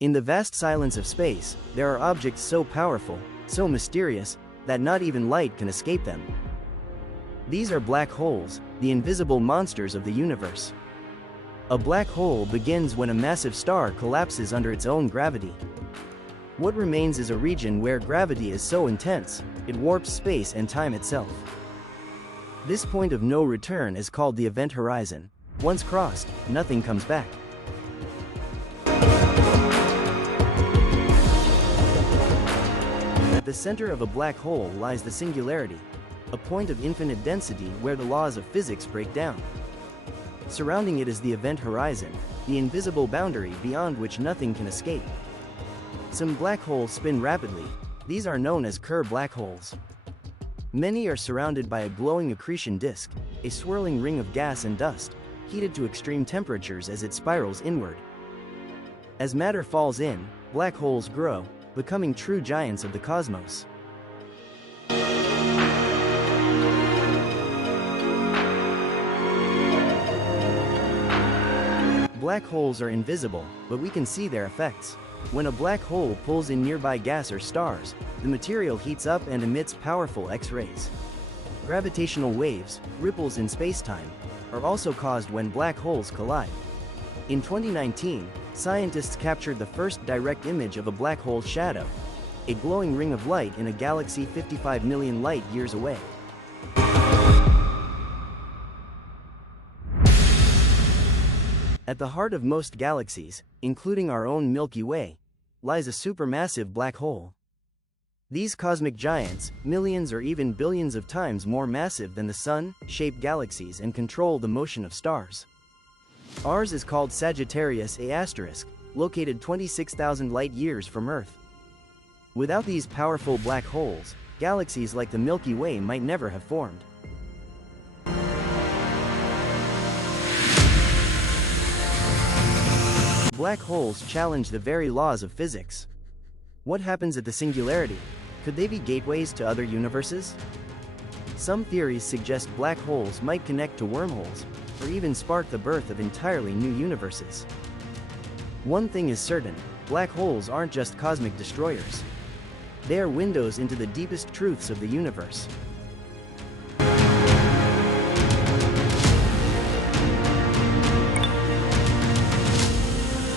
In the vast silence of space, there are objects so powerful, so mysterious, that not even light can escape them. These are black holes, the invisible monsters of the universe. A black hole begins when a massive star collapses under its own gravity. What remains is a region where gravity is so intense, it warps space and time itself. This point of no return is called the event horizon. Once crossed, nothing comes back. At the center of a black hole lies the singularity, a point of infinite density where the laws of physics break down. Surrounding it is the event horizon, the invisible boundary beyond which nothing can escape. Some black holes spin rapidly. These are known as Kerr black holes. Many are surrounded by a glowing accretion disk, a swirling ring of gas and dust, heated to extreme temperatures as it spirals inward. As matter falls in, black holes grow, becoming true giants of the cosmos. Black holes are invisible, but we can see their effects. When a black hole pulls in nearby gas or stars, the material heats up and emits powerful X-rays. Gravitational waves, ripples in spacetime, are also caused when black holes collide. In 2019, scientists captured the first direct image of a black hole shadow, a glowing ring of light in a galaxy 55 million light-years away. At the heart of most galaxies, including our own Milky Way, lies a supermassive black hole. These cosmic giants, millions or even billions of times more massive than the Sun, shape galaxies and control the motion of stars. Ours is called Sagittarius A*, located 26,000 light-years from Earth. Without these powerful black holes, galaxies like the Milky Way might never have formed. Black holes challenge the very laws of physics. What happens at the singularity? Could they be gateways to other universes? Some theories suggest black holes might connect to wormholes, or even spark the birth of entirely new universes. One thing is certain, black holes aren't just cosmic destroyers. They are windows into the deepest truths of the universe.